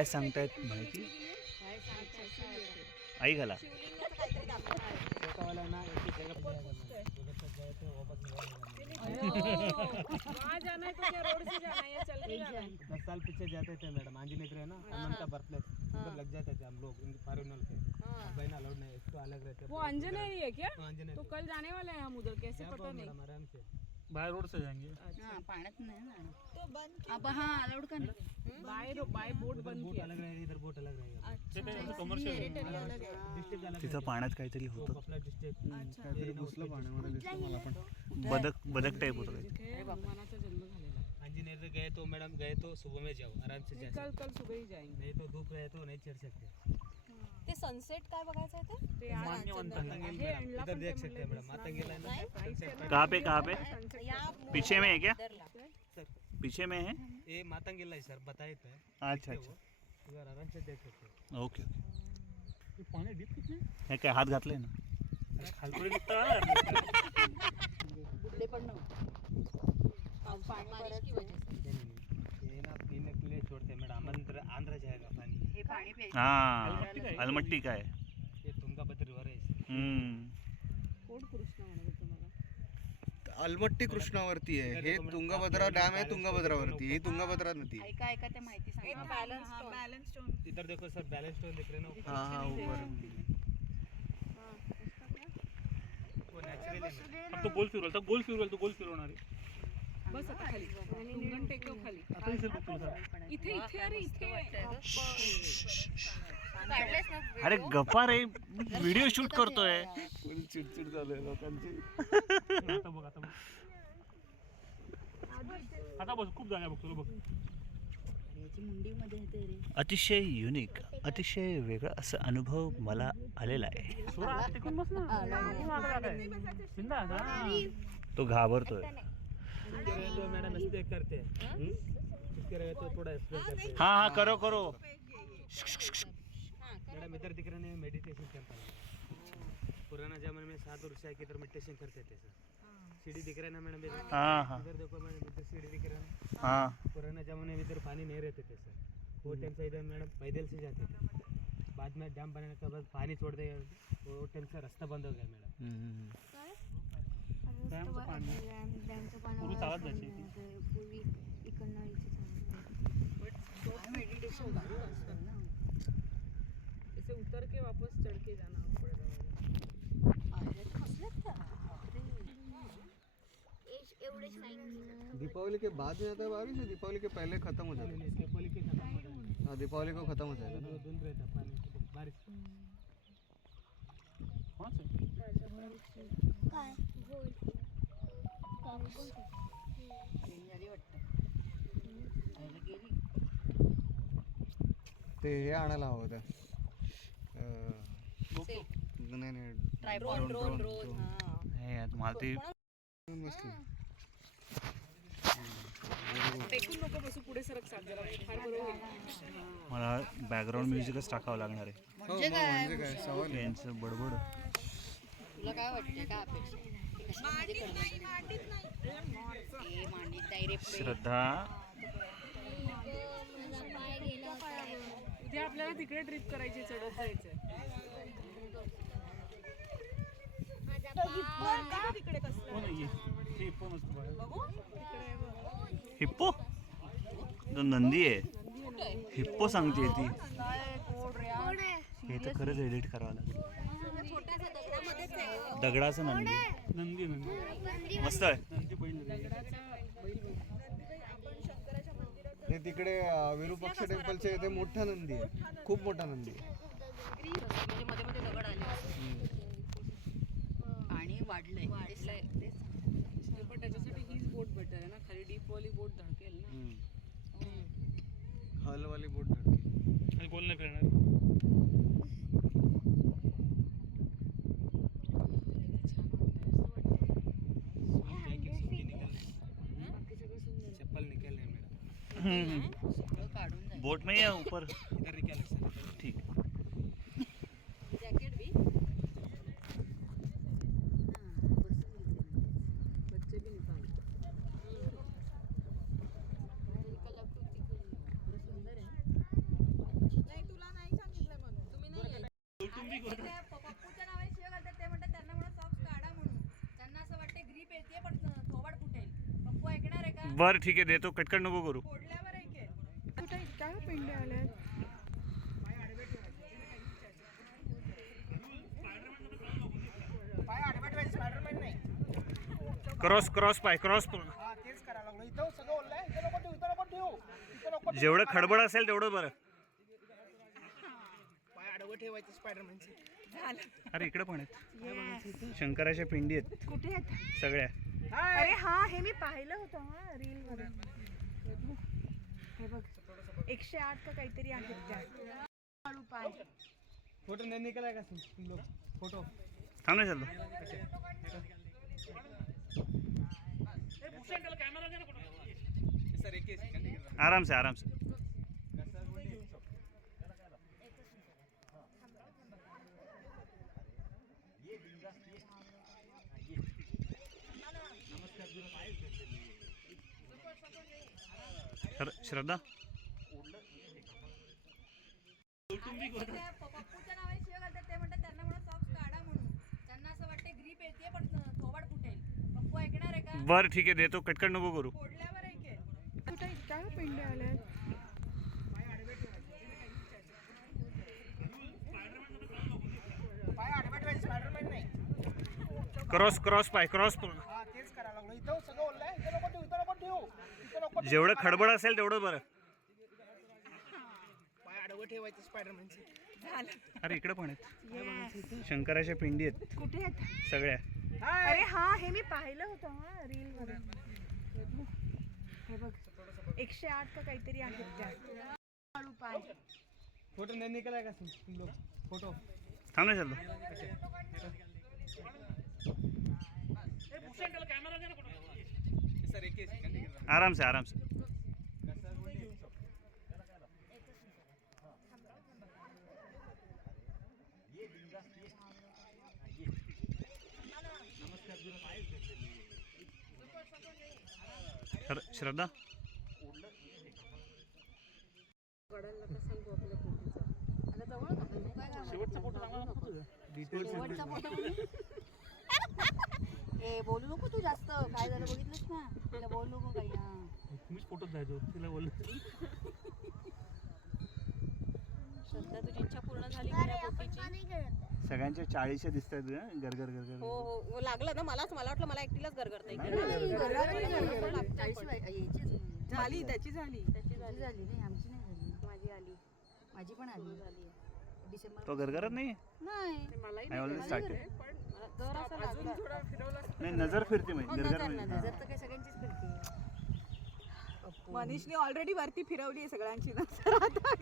काय सांगतायत माहिती? आई घाला. वहाँ जाना है तो क्या रोड से जाना है या चल के जाना है? 10 साल पीछे जाते थे मैडम, आंजनेय है ना, अमन का बर्थ प्लेस उधर लग जाते थे हम लोग फारूनल पे। बहन अलाउड नहीं, इसको अलग रहते। वो अंजनेरी है क्या? आंजनेय तो कल जाने वाले हैं हम उधर, कैसे पता नहीं। मैडम आराम से बाय रोड से जाएंगे। हां पाण्यात नाही ना तो बंद अब हां अलाउड का नाही बाय बोट बंद बोट किया। अलग रहेगा, इधर बोट अलग रहेगा। कमर्शियल डिस्ट्रिक्ट अलग तिथं पाण्यात काहीतरी होतं. आपला डिस्ट्रिक्ट काहीतरी घुसलं पाण्यामध्ये दिसलं मला पण. बदक टाईप होतं काही. हनुमानाचा जन्म झालेला. आंजनेय गए तो मैडम, गए तो सुबह में जाओ, आराम से जा कल सुबह ही जाएंगे. नहीं तो धूप रहे तो नहीं चढ़ सकते। ते सनसेट काय बघायचं आहे ते आज मातंगेल हे आणला इधर पण देख ते सकते हैं मैडम, मातंगेल है ना। कहाँ पे या पीछे में है क्या? सर पीछे में है. ये मातंगेल है सर, बताए तो है। अच्छा अच्छा. इधर आराम से देख सकते हैं। Okay okay. पाणी डीप किती? हे काय हात घातले ना? खालपुरी निघता बुडले पण नव्हते पाणी परत ये ना पीने के लिए छोड़ते हैं मैडम, आंध्र जाएगा पानी। हे पाणी प्यायचं हां अलमट्टी काय. ये तुंगाभद्र रिवर है। कोण कृष्ण म्हणाले तुम्हाला? अलमट्टी कृष्णावरती आहे, हे तुंगभद्रा डॅम आहे तुंगभद्रावरती, ही तुंगभद्रा नदी आहे. ऐका ऐका ते माहिती सांगा बॅलन्स स्टोन इधर देखो सर, बैलेंस स्टोन दिख रहे हैं ना, हा हा ऊपर वो नेचुरल है। अब तो गोल फिरवणार आहे. बस आता खाली टुंगण टेकव खाली. आता दिसेल बघ तुला. इथे अरे इथे काढलेस ना अरे गप्पा रे, व्हिडिओ शूट करतोय. फुल चिडचिड झालंय लोकांची. आता बघ आता बस खूप जागा बघ तुला बघ. याची मुंडीमध्ये येते रे अतिशय युनिक, अतिशय वेगळा असा अनुभव मला आलेला आहे. सोडा टिकून बस ना. सिंधा तो घाबरतोय. इसके रहे तो मैडम स्प्रे करते हैं, इसके रहे तो थोड़ा स्प्रे करते हैं। हाँ हाँ करो करो. मैडम इधर दिख रहे हैं मेडिटेशन करता है। पुराना जमाने में साधु ऋषि की इधर मेडिटेशन करते थे सर। सीढ़ी दिख रहा है ना मैडम इधर? हाँ हाँ इधर देखो मैडम, इधर सीढ़ी दिख रहा है। हाँ. पुराने जमाने में इधर पानी नहीं रहते थे सर, वो टाइम से इधर मैडम पैदल से जाते थे। बाद में डैम बनाने के बाद पानी छोड़ देगा, वो टाइम से रास्ता बंद हो गया मैडम। डॅमचं पाणी पूर्वी चालत जायची ती. मेडिटेशन भारी असतं ना ऐसे उतर के वापस चढ़ के जाना पड़ेगा. दीपावली के बाद में आता है बारिश या दीपावली के पहले खत्म हो जाता है? दीपावली के खत्म हो जाएगा, हाँ दीपावली को खत्म हो जाएगा ना. 2 दिन रहता पानी बारिश। कोणाचं? झाली वाटतं आईला गेली ते हे आणायला हवं होतं. नाही नाही ड्रोन हे मला ते बसली. टेकून नको बसू, पुढे सरक सात जरा, फार बरं होईल. मला बॅकग्राऊंड म्युझिकच टाकावं लागणार आहे. म्हणजे काय सवाल आहे. यांचं बडबड. तुला काय वाटते काय अपेक्षा आहे? ते कशामध्ये करणार? ए मांडीत नाही रे पुढे. श्रद्धा उद्या आपल्याला तिकडे ट्रिप करायची, चढत जायचंय. तिकडे कसं कोण आहे? हे पण असतं बघा. हिप्पो तो नंदी आहे. हिप्पो सांगते ती. हे तर खरंच एडिट करावं लागेल. दगडाचं नंदी. नंदी मस्त आहे. नंदी बैल रे. हे तिकडे विरूपाक्ष टेम्पलच्या इथे मोठा नंदी आहे, खूप मोठा नंदी आहे. म्हणजे मध्ये मध्ये दगड आले पाणी वाढलंय पण त्याच्यासाठी हीच बोट बेटर आहे ना, खाली डीपवाली बोट धडकेल ना. हलवाली बोट धडकी. आणि गोल नाही फिरणार. चप्पल निकल रहे मैडम, सगळं काढून जाईल बोट में या ऊपर? इधर निकल सर। ठीक. जॅकेट भी बच्चे भी निकाल. सुंदर आहे पप्पूच्या नावाने शिवाय घालतात ते म्हणतात त्यांना म्हणा सॉक्स काढा म्हणून. त्यांना असं वाटतं ग्रीप येते पण थोबाड फुटेल. पप्पू ऐकणार आहे का? बरं ठीक आहे देतो, कटकट नको करू. फोडल्यावर ऐकेल. कुठे इतक्या पिंडे आल्या पाय आडवे ठेवायचे, स्पायडरमॅन नाही. क्रॉस पाय क्रॉस. हा तेच करायला लागलो. इथं सगळं ओललंय. इथं नको ठेवू, इथं नको ठेवू, इथं नको ठेवू. जेवढं खडबड असेल तेवढं बरं. पाय आडवं ठेवायचे स्पायडरमॅनचे. अरे इकडे पण आहेत शंकराच्या पिंडी आहेत कुठे आहेत सगळ्या. अरे हा हे मी पाहिलं होतं हा रील मध्ये. हे बघ 108 का काहीतरी आहेत त्या. हळू पाय. फोटो नाही निघालाय का तुम लोग? फोटो थांब ना चाललो. सर एक आराम से आराम से. श्रद्धा पप्पूच्या नावाने शिवाय घालतात ते म्हणतात त्यांना म्हणा सॉक्स काढा म्हणून. त्यांना असं वाटतं ग्रीप येते पण थोबाड फुटेल. पप्पू ऐकणार आहे का? बरं ठीक आहे देतो, कटकट नको करू. फोडल्यावर ऐकेल. कुठे इतक्या पिंडे आल्या पाय आडवे ठेवायचे, स्पायडरमॅन नाही. क्रॉस पाय क्रॉस. हा तेच करायला लागलो. इथं सगळं ओललंय. इथं नको ठेवू, इथं नको ठेवू, इथं नको ठेवू. जेवढं खडबड असेल तेवढं बरं. पाय आडवं ठेवायचे स्पायडरमॅनचे. अरे इकडे पण आहेत शंकराच्या पिंडी आहेत कुठे आहेत सगळ्या. अरे हा हे मी पाहिलं होतं हा रील मध्ये. हे बघ 108 का काहीतरी आहेत त्या. हळू पाय. फोटो नाही निघालाय का तुम लोग? फोटो थांब ना चाललो. सर एक आराम से आराम से. श्रद्धा ए बोलू नको तू जास्त. काय झालं बघितलंस ना? तिला बोलू नको काही. मीच फोटोत जायचो तिला बोललो. सध्या तुझी इच्छा पूर्ण झाली का त्या पोटीची? सगळ्यांच्या 40 दिसत आहेत गरगर गरगर. हो हो लागलं ना मलाच. मला वाटलं मला एकटीलाच गरगरता नाही, झाली त्याची झाली. झाली नाही आमची नाही झाली. माझी आली. माझी पण आली डिसेंबर. तो गरगरत नाही. नाही मलाही नाही ऑलरेडी स्टार्टेड. जर असं लागलं थोडा फिरवला नाही नजर फिरते म्हणजे गरगर नाही. नजर तर काय सगळ्यांचीच फिरते. मनीषने ऑलरेडी वरती फिरवली आहे सगळ्यांची नजर. आता